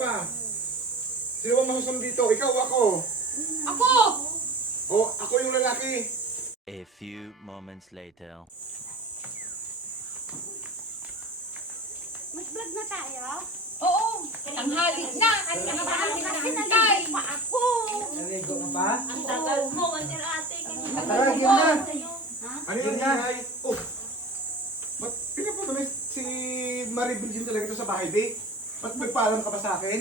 pa. Sino bang masusunod dito? Ikaw o ako? Ako! O, ako yung lalaki. A few moments later. Mag-vlog na tayo? Oo! Tanghali na! Kanina pa namin Kasi nakantay! naligo pa ako. Naligo ka pa? Ang tagal mo, Wonder Ate. Kanina Tara, game na. Ano yung Yun na. nangyay? Oh, ba't pinapunta mo si Maribel din talaga ito sa bahay, be? Ba't nagpaalam ka ba sa akin?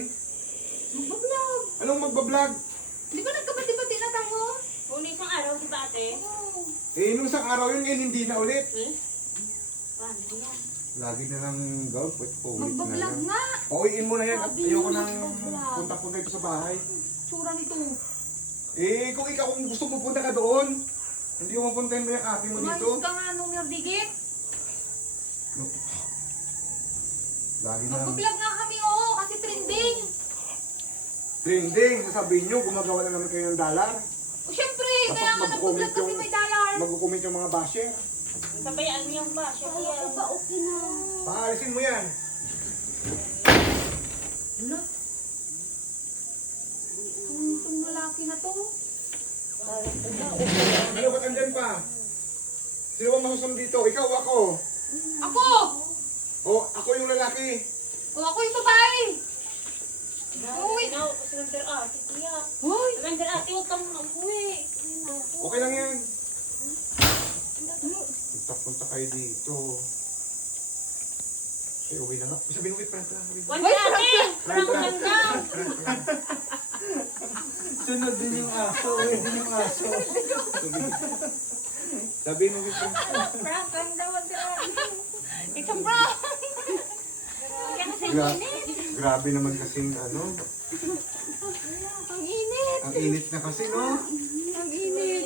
Magbablog! Anong magbablog? Di ba nagkabati-bati na tayo? Una isang araw, di ba ate? Eh, nung isang araw yun, ngayon hindi na ulit. Paano yan? Lagi na lang gawin, ulit na Magbablog lang. nga! Pauwiin mo na yan at Sabi ayoko mo, nang magbablog. punta-punta ito sa bahay. Tsura nito. Eh, kung ikaw kung gusto mo punta ka doon, hindi mo mapuntahin mo yung ate mo dito. Umayos ka nga nung nerdikit. Lagi na lang. Magbablog nga kami, oo! Kasi trending! Trending, sasabihin nyo, gumagawa na naman kayo ng dollar. O syempre, Tapos kaya nga mag-comment nagbablog kasi yung- may dollar. Mag-comment yung mga basher. Sabayaan mo yung ba? Kala ko ba okay na? Paalisin mo yan. Itong lalaki na to. Ano ba't andyan pa? Sino bang masusunod dito? Ikaw o ako? Ako! O, ako yung lalaki. O ako yung babae! Uy! No, si Wonder Ate, kuya. Hoy! Wonder Ate, huwag kang mag-uwi. Okay lang yan. Punta-punta kayo dito. Ay, uwi na nga. Sabihin mo, prank lang. Wonder Ate! Parang ganda! Sunod din yung aso. Uwi din yung aso. Sabihin mo, prank. Parang ganda, Wonder Ate. It's a prank! Kaya kasi Gra- init. grabe naman kasing ano. Ang init! Ang init na kasi, no? Ang init!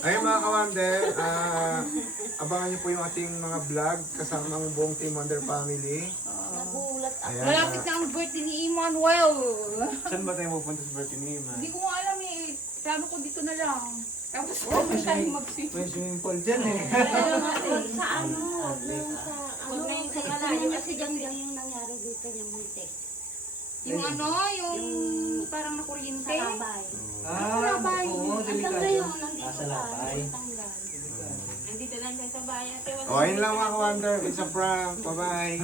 Ayun mga kawander, abangan niyo po yung ating mga vlog kasama ang buong Team Wonder Family. Nagulat ako. Ayan, Malapit na ang birthday ni Emmanuel. saan ba tayo pupunta sa birthday ni Iman? Hindi ko nga alam eh. Plano ko dito na lang. Tapos kami tayo mag-swim. May swimming pool dyan eh. Sa ano? Yung sa ano? Sa malayo kasi dyan yung nangyari dito yung muntik. Yung ano, yung parang nakuryente. Sa labay. Ah, oo, Hanggang delikado. ngayon, nandito Sa pa. lapay. Tanggal. Nandito lang siya sa bayan. O, ayun lang mga kawander. It's a prank. Bye-bye.